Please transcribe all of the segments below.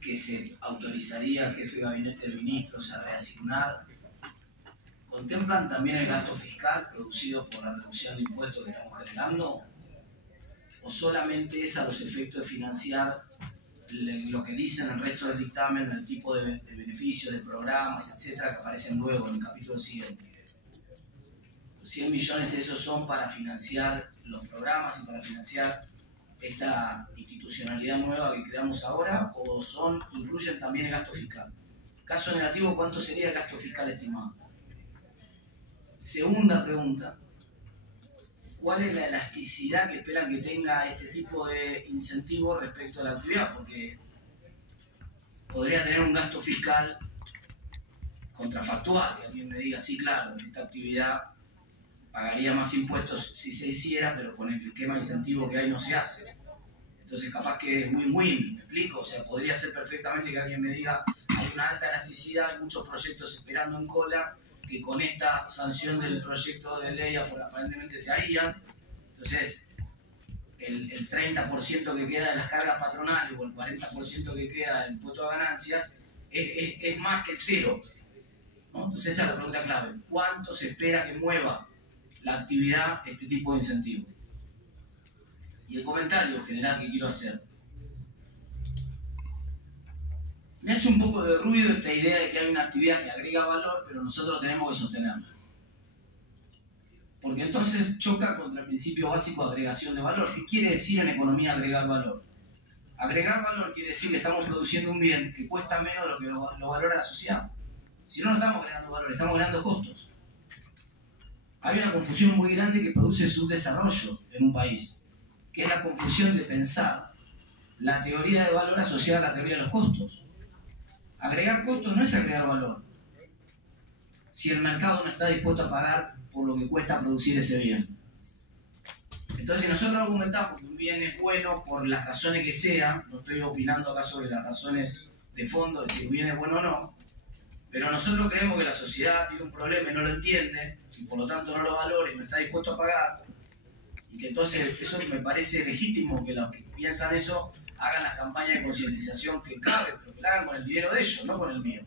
que se autorizaría al jefe de gabinete del ministro a reasignar, ¿contemplan también el gasto fiscal producido por la reducción de impuestos que estamos generando? ¿O solamente es a los efectos de financiar lo que dicen el resto del dictamen, el tipo de beneficios, de programas, etcétera, que aparecen luego en el capítulo siguiente? Los 100 millones esos son para financiar los programas y para financiar esta institucionalidad nueva que creamos ahora, o incluyen también el gasto fiscal. Caso negativo, ¿cuánto sería el gasto fiscal estimado? Segunda pregunta, ¿cuál es la elasticidad que esperan que tenga este tipo de incentivos respecto a la actividad? Porque podría tener un gasto fiscal contrafactual, que alguien me diga, sí, claro, esta actividad pagaría más impuestos si se hiciera, pero con el esquema de incentivo que hay no se hace. Entonces capaz que es win-win, ¿me explico? O sea, podría ser perfectamente que alguien me diga, hay una alta elasticidad, hay muchos proyectos esperando en cola, que con esta sanción del proyecto de ley aparentemente se harían. Entonces, el 30% que queda de las cargas patronales o el 40% que queda del impuesto a ganancias es más que el cero, ¿no? Entonces esa es la pregunta clave. ¿Cuánto se espera que mueva la actividad este tipo de incentivos? Y el comentario general que quiero hacer. Me hace un poco de ruido esta idea de que hay una actividad que agrega valor, pero nosotros tenemos que sostenerla. Porque entonces choca contra el principio básico de agregación de valor. ¿Qué quiere decir en economía agregar valor? Agregar valor quiere decir que estamos produciendo un bien que cuesta menos de lo que lo valora la sociedad. Si no, no estamos agregando valor, estamos agregando costos. Hay una confusión muy grande que produce subdesarrollo en un país, que es la confusión de pensar la teoría de valor asociada a la teoría de los costos. Agregar costos no es agregar valor, si el mercado no está dispuesto a pagar por lo que cuesta producir ese bien. Entonces, si nosotros argumentamos que un bien es bueno por las razones que sean, no estoy opinando acá sobre las razones de fondo de si un bien es bueno o no, pero nosotros creemos que la sociedad tiene un problema y no lo entiende, y por lo tanto no lo valora y no está dispuesto a pagar, y que entonces eso me parece legítimo que los que piensan eso hagan las campañas de concientización que cabe, pero que la hagan con el dinero de ellos, no con el mío,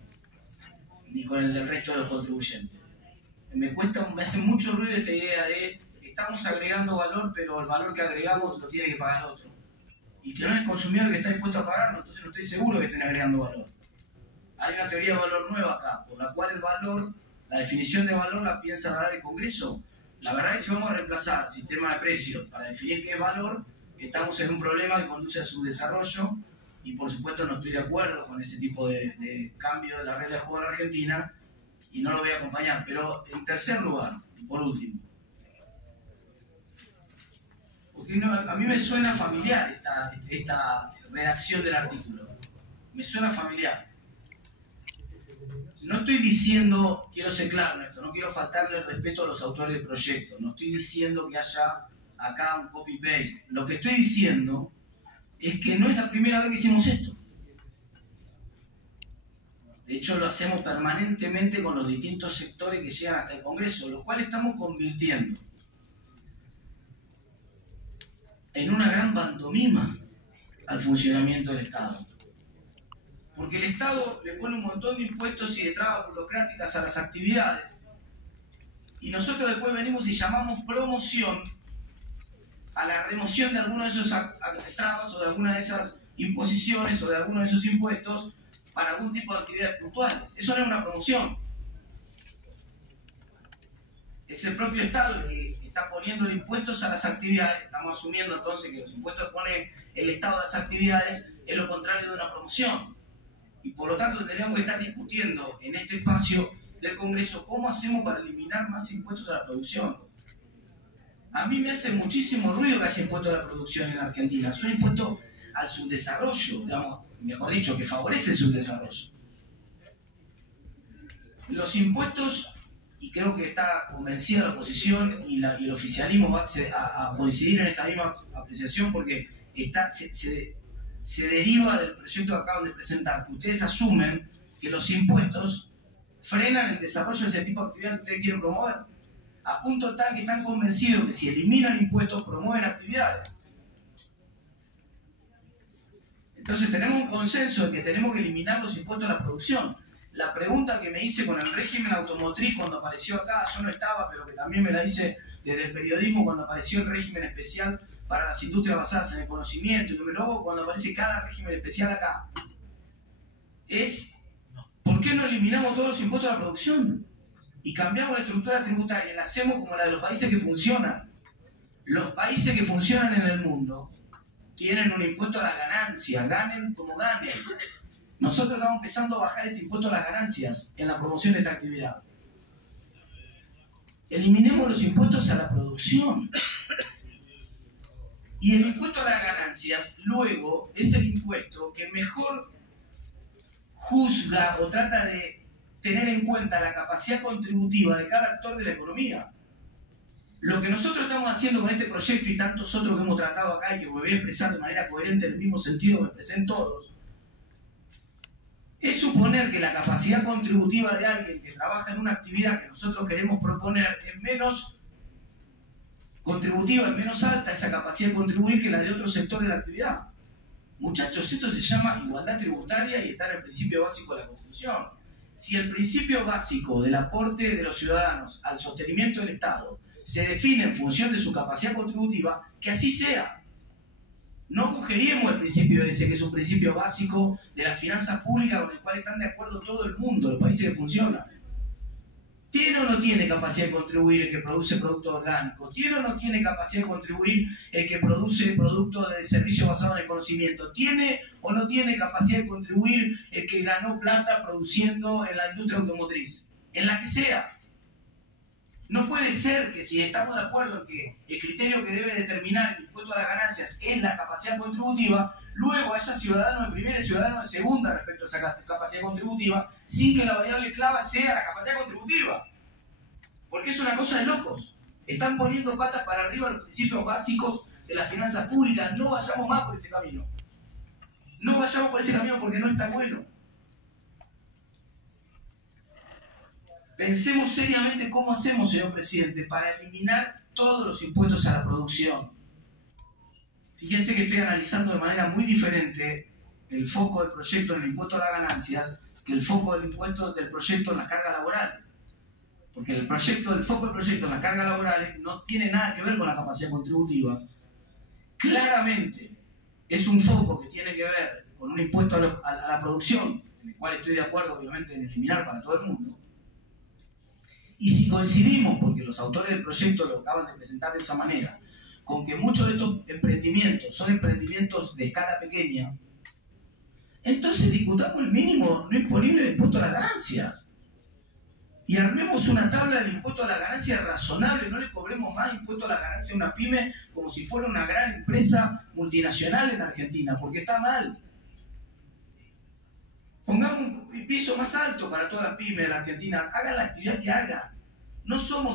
ni con el del resto de los contribuyentes. Me hace mucho ruido esta idea de estamos agregando valor, pero el valor que agregamos lo tiene que pagar otro. Y que no es el consumidor que está dispuesto a pagarlo, entonces no estoy seguro que estén agregando valor. Hay una teoría de valor nueva acá, por la cual el valor, la definición de valor la piensa dar el Congreso. La verdad es que si vamos a reemplazar el sistema de precios para definir qué es valor, estamos en un problema que conduce a su desarrollo, y por supuesto no estoy de acuerdo con ese tipo de cambio de la regla de juego en Argentina, y no lo voy a acompañar. Pero en tercer lugar, y por último, porque a mí me suena familiar esta redacción del artículo, me suena familiar. No estoy diciendo, quiero ser claro en esto, no quiero faltarle el respeto a los autores del proyecto, no estoy diciendo que haya acá un copy-paste. Lo que estoy diciendo es que no es la primera vez que hicimos esto. De hecho, lo hacemos permanentemente con los distintos sectores que llegan hasta el Congreso, lo cual estamos convirtiendo en una gran pantomima al funcionamiento del Estado. Porque el Estado le pone un montón de impuestos y de trabas burocráticas a las actividades. Y nosotros después venimos y llamamos promoción a la remoción de alguno de esos trabas o de alguna de esas imposiciones o de alguno de esos impuestos para algún tipo de actividades puntuales. Eso no es una promoción. Es el propio Estado el que está poniendo impuestos a las actividades. Estamos asumiendo entonces que los impuestos que pone el Estado a las actividades es lo contrario de una promoción. Y por lo tanto tendríamos que estar discutiendo en este espacio del Congreso cómo hacemos para eliminar más impuestos a la producción. A mí me hace muchísimo ruido que haya impuestos a la producción en Argentina. Es un impuesto al subdesarrollo, digamos, mejor dicho, que favorece el subdesarrollo. Los impuestos, y creo que está convencida la oposición y el oficialismo va a coincidir en esta misma apreciación, porque se deriva del proyecto que acaban de presentar, que ustedes asumen que los impuestos frenan el desarrollo de ese tipo de actividad que ustedes quieren promover, a punto tal que están convencidos que si eliminan impuestos promueven actividades. Entonces tenemos un consenso de que tenemos que eliminar los impuestos a la producción. La pregunta que me hice con el régimen automotriz cuando apareció acá, yo no estaba, pero que también me la hice desde el periodismo cuando apareció el régimen especial para las industrias basadas en el conocimiento, y que me lo hago cuando aparece cada régimen especial acá, es ¿por qué no eliminamos todos los impuestos a la producción? Y cambiamos la estructura tributaria y la hacemos como la de los países que funcionan. Los países que funcionan en el mundo tienen un impuesto a las ganancias, ganen como ganen. Nosotros estamos empezando a bajar este impuesto a las ganancias en la promoción de esta actividad. Eliminemos los impuestos a la producción. Y el impuesto a las ganancias, luego, es el impuesto que mejor juzga o trata de tener en cuenta la capacidad contributiva de cada actor de la economía. Lo que nosotros estamos haciendo con este proyecto y tantos otros que hemos tratado acá y que me voy a expresar de manera coherente en el mismo sentido que me expresé en todos, es suponer que la capacidad contributiva de alguien que trabaja en una actividad que nosotros queremos proponer es menos contributiva, es menos alta esa capacidad de contribuir que la de otro sector de la actividad. Muchachos, esto se llama igualdad tributaria y está en el principio básico de la Constitución. Si el principio básico del aporte de los ciudadanos al sostenimiento del Estado se define en función de su capacidad contributiva, que así sea. No agujeriemos el principio ese, que es un principio básico de las finanzas públicas con el cual están de acuerdo todo el mundo, los países que funcionan. ¿Tiene o no tiene capacidad de contribuir el que produce productos orgánicos? ¿Tiene o no tiene capacidad de contribuir el que produce productos de servicios basados en el conocimiento? ¿Tiene o no tiene capacidad de contribuir el que ganó plata produciendo en la industria automotriz? En la que sea. No puede ser que si estamos de acuerdo en que el criterio que debe determinar el impuesto a las ganancias es la capacidad contributiva, luego haya ciudadanos de primera y ciudadanos de segunda respecto a esa capacidad contributiva, sin que la variable clave sea la capacidad contributiva. Porque es una cosa de locos. Están poniendo patas para arriba los principios básicos de las finanzas públicas. No vayamos más por ese camino. No vayamos por ese camino porque no está bueno. Pensemos seriamente cómo hacemos, señor presidente, para eliminar todos los impuestos a la producción. Fíjense que estoy analizando de manera muy diferente el foco del proyecto en el impuesto a las ganancias que el foco del impuesto del proyecto en la carga laboral. Porque el foco del proyecto en las cargas laborales no tiene nada que ver con la capacidad contributiva. Claramente es un foco que tiene que ver con un impuesto a la producción, en el cual estoy de acuerdo obviamente en eliminar para todo el mundo. Y si coincidimos, porque los autores del proyecto lo acaban de presentar de esa manera, con que muchos de estos emprendimientos son emprendimientos de escala pequeña, entonces discutamos el mínimo no imponible del impuesto a las ganancias. Y armemos una tabla del impuesto a las ganancias razonable, no le cobremos más impuesto a las ganancias a una pyme como si fuera una gran empresa multinacional en Argentina, porque está mal. Pongamos un piso más alto para todas las pymes de la Argentina, hagan la actividad que hagan. No somos